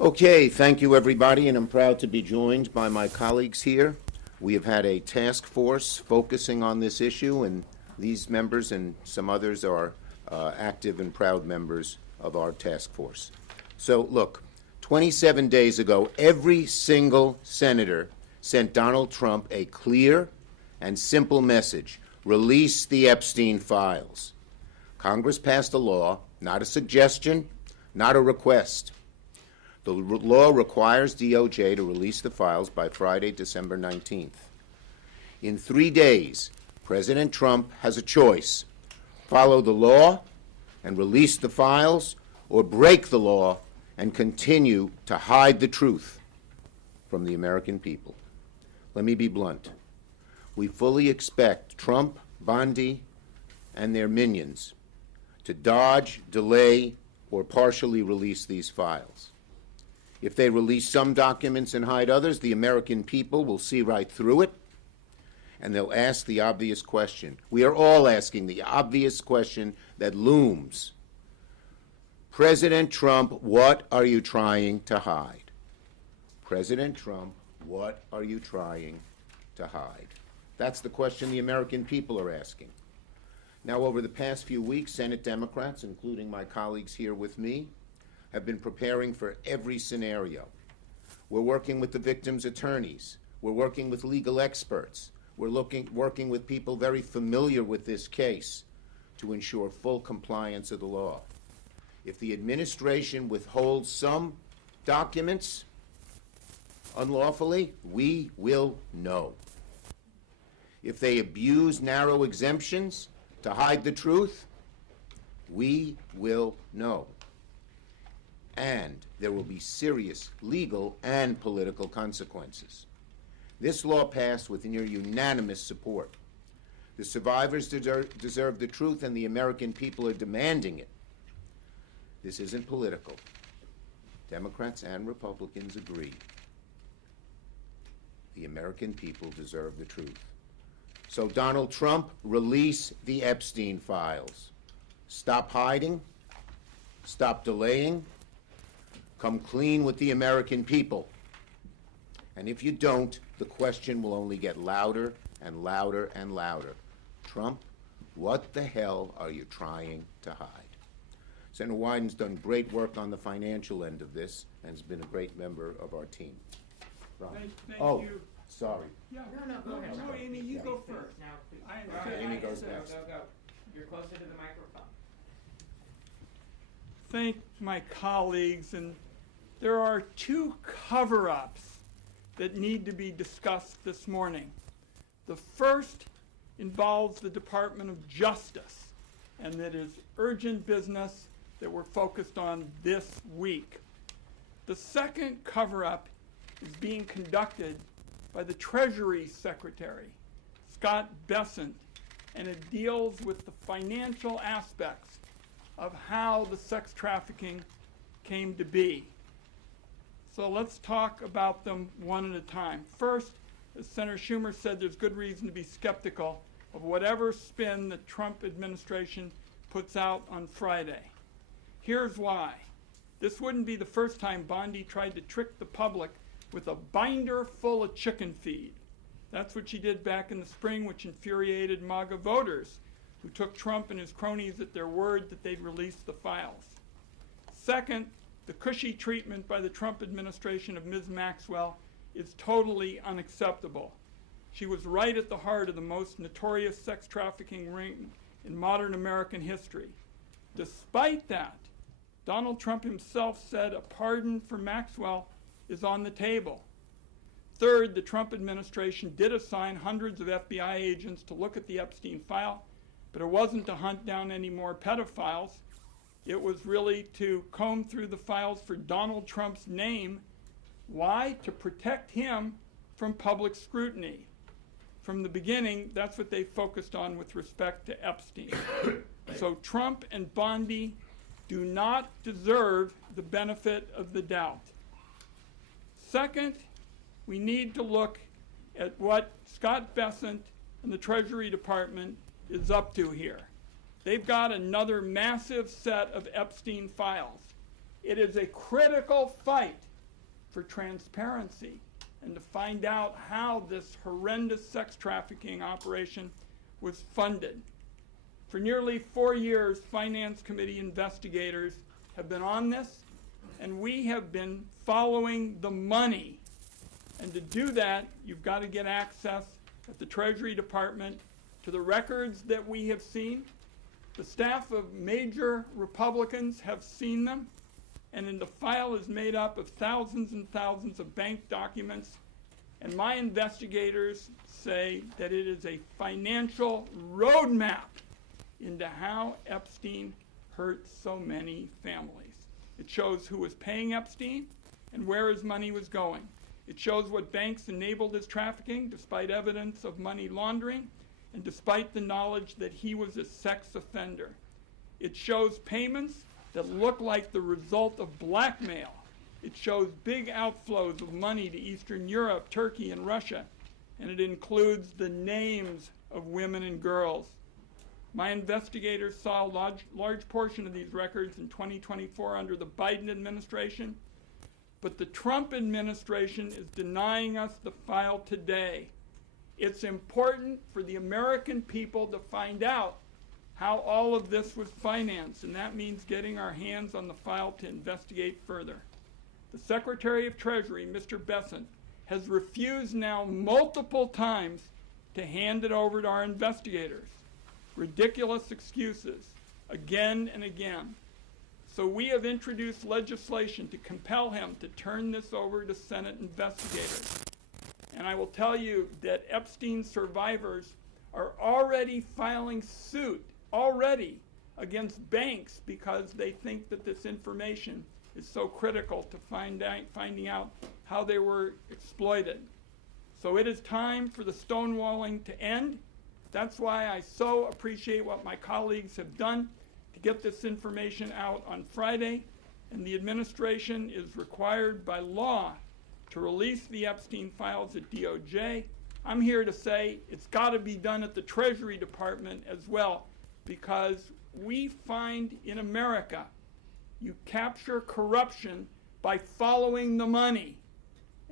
Okay, thank you, everybody, and I'm proud to be joined by my colleagues here. We have had a task force focusing on this issue, and these members and some others are active and proud members of our task force. So, look, 27 days ago, every single senator sent Donald Trump a clear and simple message: release the Epstein files. Congress passed a law, not a suggestion, not a request. The law requires DOJ to release the files by Friday, December 19th. In 3 days, President Trump has a choice: follow the law and release the files, or break the law and continue to hide the truth from the American people. Let me be blunt. We fully expect Trump, Bondi, and their minions to dodge, delay, or partially release these files. If they release some documents and hide others, the American people will see right through it, and they'll ask the obvious question. We are all asking the obvious question that looms. President Trump, what are you trying to hide? President Trump, what are you trying to hide? That's the question the American people are asking. Now, over the past few weeks, Senate Democrats, including my colleagues here with me, have been preparing for every scenario. We're working with the victims' attorneys. We're working with legal experts. We're working with people very familiar with this case to ensure full compliance of the law. If the administration withholds some documents unlawfully, we will know. If they abuse narrow exemptions to hide the truth, we will know. And there will be serious legal and political consequences. This law passed with near unanimous support. The survivors deserve the truth, and the American people are demanding it. This isn't political. Democrats and Republicans agree. The American people deserve the truth. So, Donald Trump, release the Epstein files. Stop hiding. Stop delaying. Come clean with the American people. And if you don't, the question will only get louder and louder and louder. Trump, what the hell are you trying to hide? Senator Wyden's done great work on the financial end of this and has been a great member of our team. Thank oh, you. Sorry. Yeah. Go ahead. No, Amy, you go first. Now, Amy goes next. Go. You're closer to the microphone. Thank my colleagues, and there are two cover-ups that need to be discussed this morning. The first involves the Department of Justice, and that is urgent business that we're focused on this week. The second cover-up is being conducted by the Treasury Secretary, Scott Bessent, and it deals with the financial aspects of how the sex trafficking came to be. So let's talk about them one at a time. First, as Senator Schumer said, there's good reason to be skeptical of whatever spin the Trump administration puts out on Friday. Here's why. This wouldn't be the first time Bondi tried to trick the public with a binder full of chicken feed. That's what she did back in the spring, which infuriated MAGA voters, who took Trump and his cronies at their word that they'd release the files. Second, the cushy treatment by the Trump administration of Ms. Maxwell is totally unacceptable. She was right at the heart of the most notorious sex trafficking ring in modern American history. Despite that, Donald Trump himself said a pardon for Maxwell is on the table. Third, the Trump administration did assign hundreds of FBI agents to look at the Epstein file, but it wasn't to hunt down any more pedophiles. It was really to comb through the files for Donald Trump's name. Why? To protect him from public scrutiny. From the beginning, that's what they focused on with respect to Epstein. So Trump and Bondi do not deserve the benefit of the doubt. Second, we need to look at what Scott Bessent and the Treasury Department is up to here. They've got another massive set of Epstein files. It is a critical fight for transparency and to find out how this horrendous sex trafficking operation was funded. For nearly 4 years, Finance Committee investigators have been on this, and we have been following the money. And to do that, you've got to get access at the Treasury Department to the records that we have seen. The staff of major Republicans have seen them, and the file is made up of thousands and thousands of bank documents. And my investigators say that it is a financial roadmap into how Epstein hurt so many families. It shows who was paying Epstein and where his money was going. It shows what banks enabled his trafficking despite evidence of money laundering and despite the knowledge that he was a sex offender. It shows payments that look like the result of blackmail. It shows big outflows of money to Eastern Europe, Turkey, and Russia, and it includes the names of women and girls. My investigators saw a large portion of these records in 2024 under the Biden administration, but the Trump administration is denying us the file today. It's important for the American people to find out how all of this was financed, and that means getting our hands on the file to investigate further. The Secretary of Treasury, Mr. Bessent, has refused now multiple times to hand it over to our investigators. Ridiculous excuses, again and again. So we have introduced legislation to compel him to turn this over to Senate investigators. And I will tell you that Epstein survivors are already filing suit, against banks because they think that this information is so critical to finding out how they were exploited. So it is time for the stonewalling to end. That's why I so appreciate what my colleagues have done to get this information out on Friday, and the administration is required by law to release the Epstein files at DOJ. I'm here to say it's got to be done at the Treasury Department as well, because we find in America you capture corruption by following the money,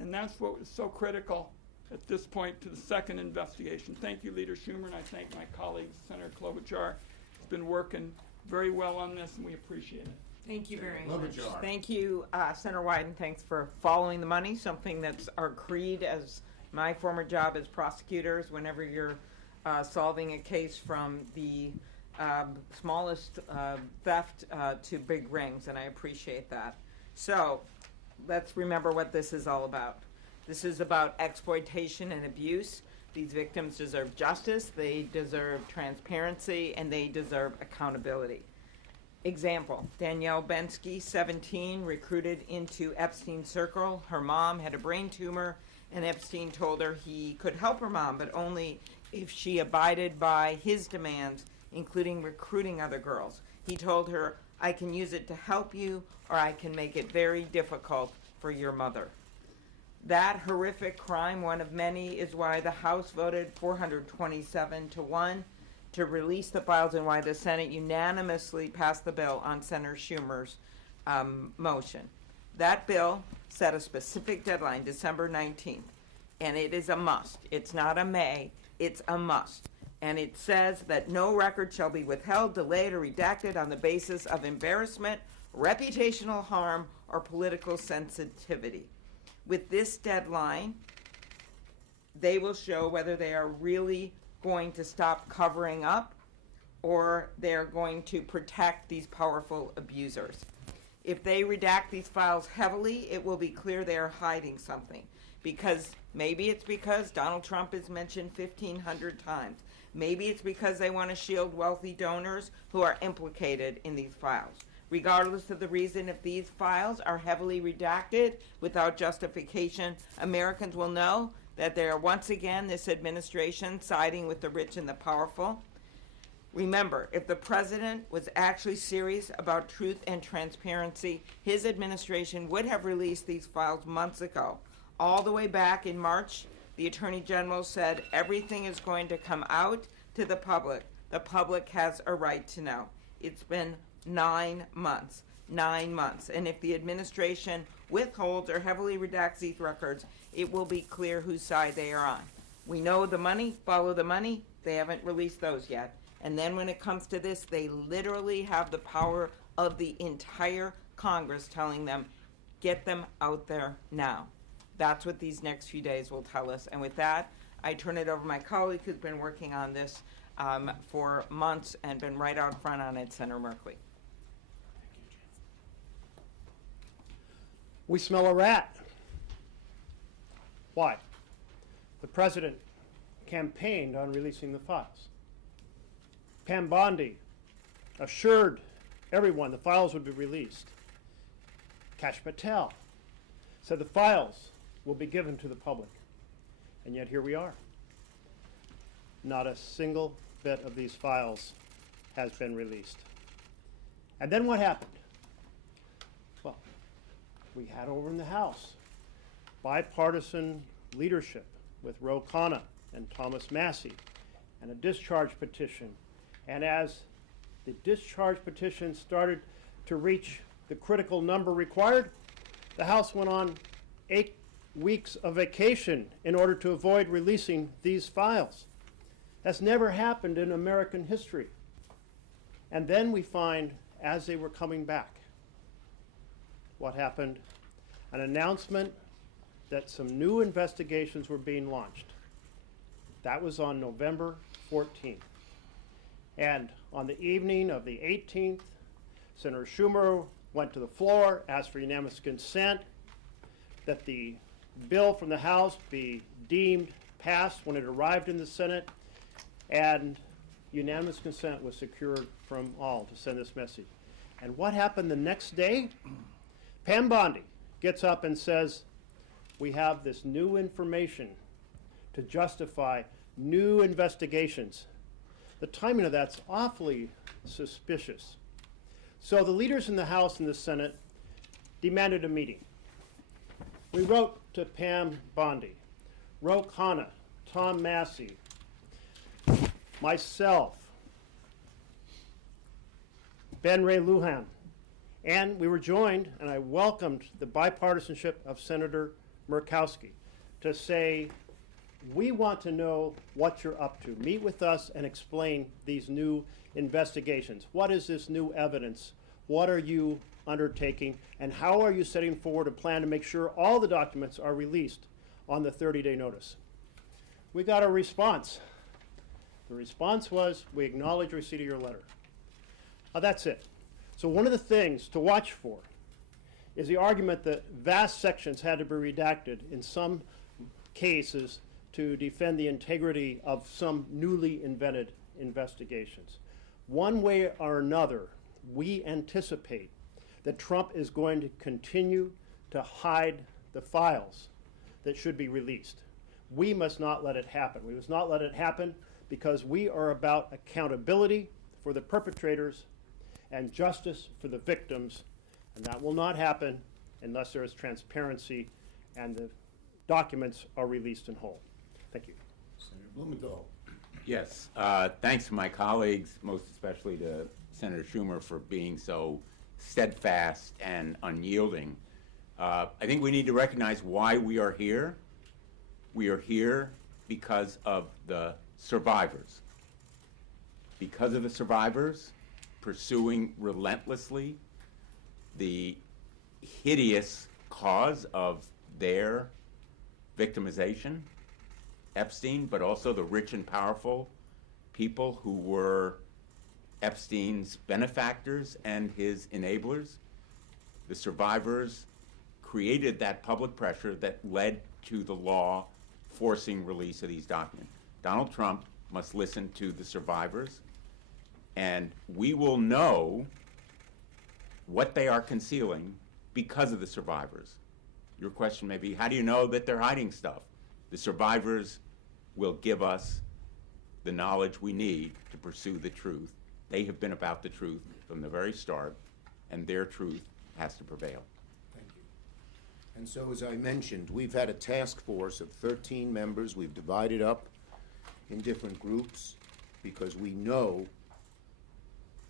and that's what was so critical at this point to the second investigation. Thank you, Leader Schumer, and I thank my colleague, Senator Klobuchar. He's been working very well on this, and we appreciate it. Thank you very much. Klobuchar. Thank you, Senator Wyden. Thanks for following the money, something that's our creed as my former job as prosecutors. Whenever you're solving a case from the smallest theft to big rings, and I appreciate that. So let's remember what this is all about. This is about exploitation and abuse. These victims deserve justice, they deserve transparency, and they deserve accountability. Example, Danielle Bensky, 17, recruited into Epstein's circle. Her mom had a brain tumor, and Epstein told her he could help her mom, but only if she abided by his demands, including recruiting other girls. He told her, I can use it to help you, or I can make it very difficult for your mother. That horrific crime, one of many, is why the House voted 427-1 to release the files and why the Senate unanimously passed the bill on Senator Schumer's motion. That bill set a specific deadline, December 19th, and it is a must. It's not a may, it's a must. And it says that no record shall be withheld, delayed, or redacted on the basis of embarrassment, reputational harm, or political sensitivity. With this deadline, they will show whether they are really going to stop covering up or they're going to protect these powerful abusers. If they redact these files heavily, it will be clear they are hiding something. Maybe it's because Donald Trump is mentioned 1,500 times. Maybe it's because they want to shield wealthy donors who are implicated in these files. Regardless of the reason, if these files are heavily redacted without justification, Americans will know that they are once again, this administration, siding with the rich and the powerful. Remember, if the president was actually serious about truth and transparency, his administration would have released these files months ago. All the way back in March, the Attorney General said everything is going to come out to the public. The public has a right to know. It's been 9 months. 9 months. And if the administration withholds or heavily redacts these records, it will be clear whose side they are on. We know the money, follow the money. They haven't released those yet. And then when it comes to this, they literally have the power of the entire Congress telling them, get them out there now. That's what these next few days will tell us. And with that, I turn it over to my colleague who's been working on this for months and been right out front on it, Senator Merkley. We smell a rat. Why? The president campaigned on releasing the files. Pam Bondi assured everyone the files would be released. Kash Patel said the files will be given to the public. And yet here we are. Not a single bit of these files has been released. And then what happened? Well, we had over in the House bipartisan leadership with Ro Khanna and Thomas Massie and a discharge petition. And as the discharge petition started to reach the critical number required, the House went on 8 weeks of vacation in order to avoid releasing these files. That's never happened in American history. And then we find, as they were coming back, what happened? An announcement that some new investigations were being launched. That was on November 14th. And on the evening of the 18th, Senator Schumer went to the floor, asked for unanimous consent that the bill from the House be deemed passed when it arrived in the Senate, and unanimous consent was secured from all to send this message. And what happened the next day? Pam Bondi gets up and says, we have this new information to justify new investigations. The timing of that's awfully suspicious. So the leaders in the House and the Senate demanded a meeting. We wrote to Pam Bondi, Ro Khanna, Tom Massie, myself, Ben Ray Lujan, and we were joined, and I welcomed the bipartisanship of Senator Murkowski to say, we want to know what you're up to. Meet with us and explain these new investigations. What is this new evidence? What are you undertaking? And how are you setting forward a plan to make sure all the documents are released on the 30-day notice? We got a response. The response was, we acknowledge receipt of your letter. That's it. So one of the things to watch for is the argument that vast sections had to be redacted in some cases to defend the integrity of some newly invented investigations. One way or another, we anticipate that Trump is going to continue to hide the files that should be released. We must not let it happen. We must not let it happen because we are about accountability for the perpetrators and justice for the victims, and that will not happen unless there is transparency and the documents are released in whole. Thank you. Senator Blumenthal. Yes, thanks to my colleagues, most especially to Senator Schumer for being so steadfast and unyielding. I think we need to recognize why we are here. We are here because of the survivors. Because of the survivors pursuing relentlessly the hideous cause of their victimization, Epstein, but also the rich and powerful people who were Epstein's benefactors and his enablers. The survivors created that public pressure that led to the law forcing release of these documents. Donald Trump must listen to the survivors, and we will know what they are concealing because of the survivors. Your question may be, how do you know that they're hiding stuff? The survivors will give us the knowledge we need to pursue the truth. They have been about the truth from the very start, and their truth has to prevail. Thank you. And so, as I mentioned, we've had a task force of 13 members. We've divided up in different groups because we know,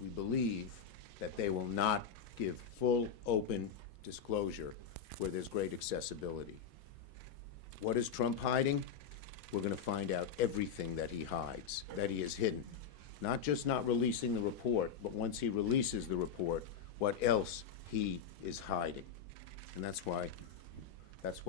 we believe that they will not give full, open disclosure where there's great accessibility. What is Trump hiding? We're going to find out everything that he hides, that he has hidden. Not just not releasing the report, but once he releases the report, what else he is hiding. And that's why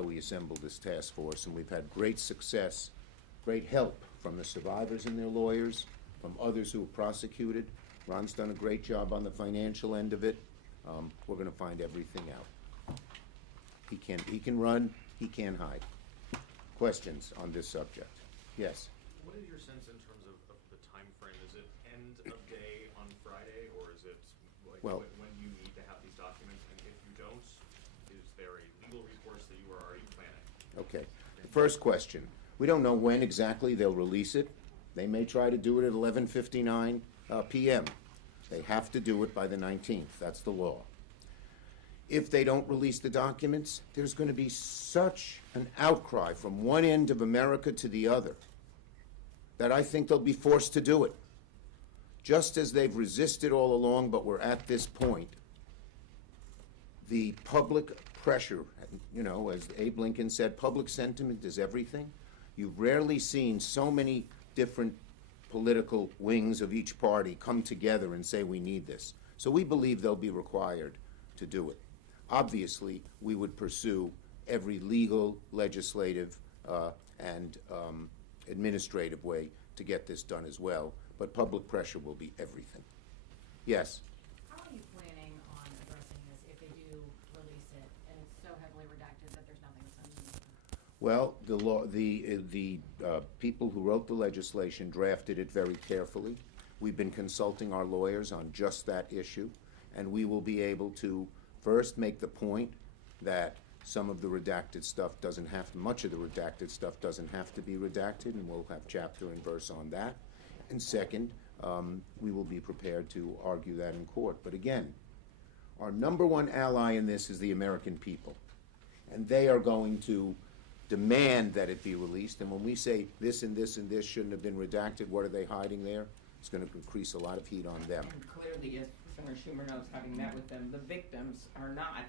we assembled this task force, and we've had great success, great help from the survivors and their lawyers, from others who have prosecuted. Ron's done a great job on the financial end of it. We're going to find everything out. He can run, he can hide. Questions on this subject? Yes. What is your sense in terms of the time frame? Is it end of day on Friday, or is it like Well- when you need to have these documents? And if you don't, is there a legal recourse that you are already planning? Okay. The first question, we don't know when exactly they'll release it. They may try to do it at 11:59 p.m. They have to do it by the 19th. That's the law. If they don't release the documents, there's going to be such an outcry from one end of America to the other that I think they'll be forced to do it. Just as they've resisted all along, but we're at this point. The public pressure, you know, as Abe Lincoln said, public sentiment is everything. You've rarely seen so many different political wings of each party come together and say we need this. So we believe they'll be required to do it. Obviously, we would pursue every legal, legislative, and administrative way to get this done as well, but public pressure will be everything. Yes? How are you planning on addressing this if they do release it and it's so heavily redacted that there's nothing that's underneath? Well, the people who wrote the legislation drafted it very carefully. We've been consulting our lawyers on just that issue, and we will be able to first make the point that some of the redacted stuff doesn't have to, much of the redacted stuff doesn't have to be redacted, and we'll have chapter and verse on that. And second, we will be prepared to argue that in court. But again, our number one ally in this is the American people, and they are going to demand that it be released. And when we say this and this and this shouldn't have been redacted, what are they hiding there? It's going to increase a lot of heat on them. And clearly, as Senator Schumer knows, having met with them, the victims are not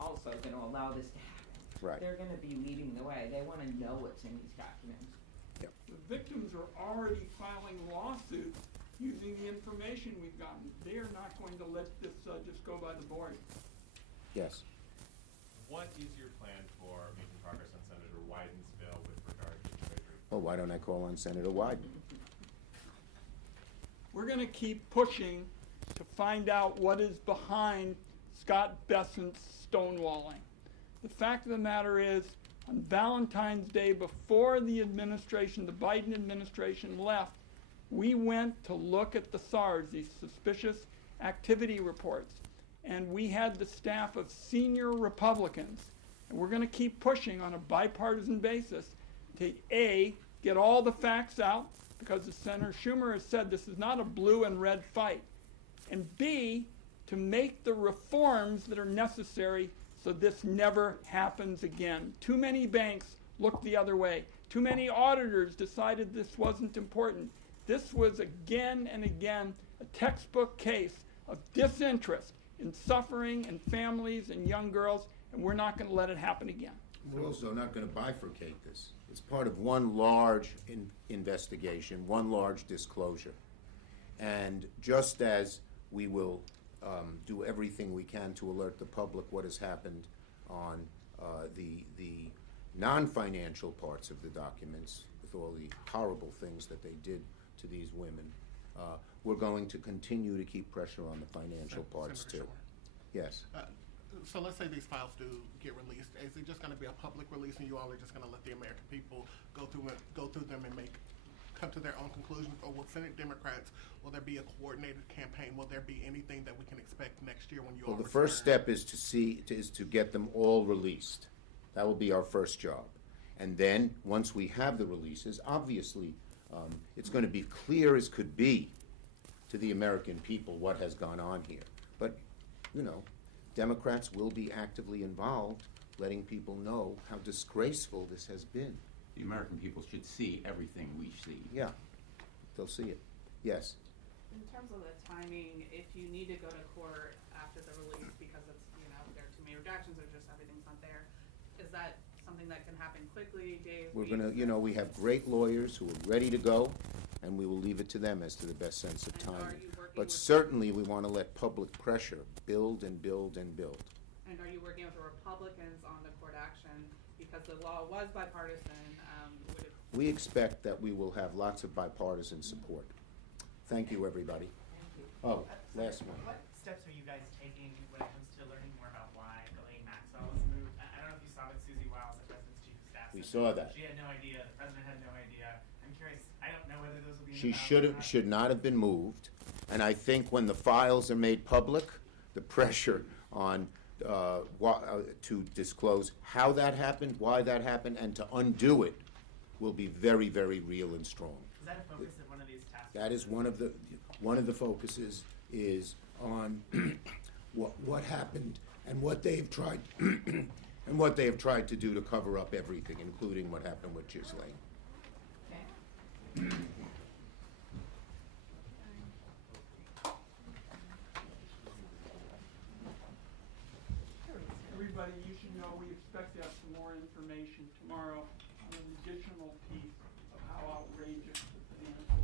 also going to allow this to happen. Right. They're going to be leading the way. They want to know what's in these documents. The victims are already filing lawsuits using the information we've gotten. They are not going to let this just go by the board. Yes. What is your plan for making progress on Senator Wyden's bill with regard to the Treasury? Well, why don't I call on Senator Wyden? We're going to keep pushing to find out what is behind Scott Bessent's stonewalling. The fact of the matter is, on Valentine's Day, before the administration, the Biden administration left, we went to look at the SARS, these suspicious activity reports, and we had the staff of senior Republicans, and we're going to keep pushing on a bipartisan basis to A, get all the facts out, because as Senator Schumer has said, this is not a blue and red fight, and B, to make the reforms that are necessary so this never happens again. Too many banks looked the other way. Too many auditors decided this wasn't important. This was again and again a textbook case of disinterest in suffering and families and young girls, and we're not going to let it happen again. We're also not going to bifurcate this. It's part of one large investigation, one large disclosure. And just as we will do everything we can to alert the public what has happened on the non-financial parts of the documents, with all the horrible things that they did to these women, we're going to continue to keep pressure on the financial parts too. Senator Yes. So let's say these files do get released. Is it just going to be a public release, and you all are just going to let the American people go through them and come to their own conclusions? Or will Senate Democrats, will there be a coordinated campaign? Will there be anything that we can expect next year when you all Well, the return? first step is to get them all released. That will be our first job. And then, once we have the releases, obviously, it's going to be clear as could be to the American people what has gone on here. But, you know, Democrats will be actively involved, letting people know how disgraceful this has been. The American people should see everything we see. Yeah, they'll see it. Yes. In terms of the timing, if you need to go to court after the release because it's, there are too many redactions or just everything's not there, is that something that can happen quickly, days, We're weeks? gonna, we have great lawyers who are ready to go, and we will leave it to them as to the best sense of And are timing. you working But with- certainly, we want to let public pressure build and build and build. And are you working with the Republicans on the court action? Because the law was bipartisan, would it We expect that we will have lots of bipartisan support. Thank you, everybody. Oh, last one. What steps are you guys taking when it comes to learning more about why Elaine Maxwell was moved? I don't know if you saw what Susie Wiles, the president's chief of staff, We said. saw that. She had no idea. The president had no idea. I'm curious. I don't know whether those will be. In She the ballot or not. should not have been moved, and I think when the files are made public, the pressure on, to disclose how that happened, why that happened, and to undo it will be very, very real and strong. Is that a focus of one of these task That is one of the focuses is on what happened and what they've tried, and what they have tried to do to cover up everything, including what happened with Ghislaine. Everybody, you should know we expect to have some more information tomorrow on an additional piece of how outrageous the financial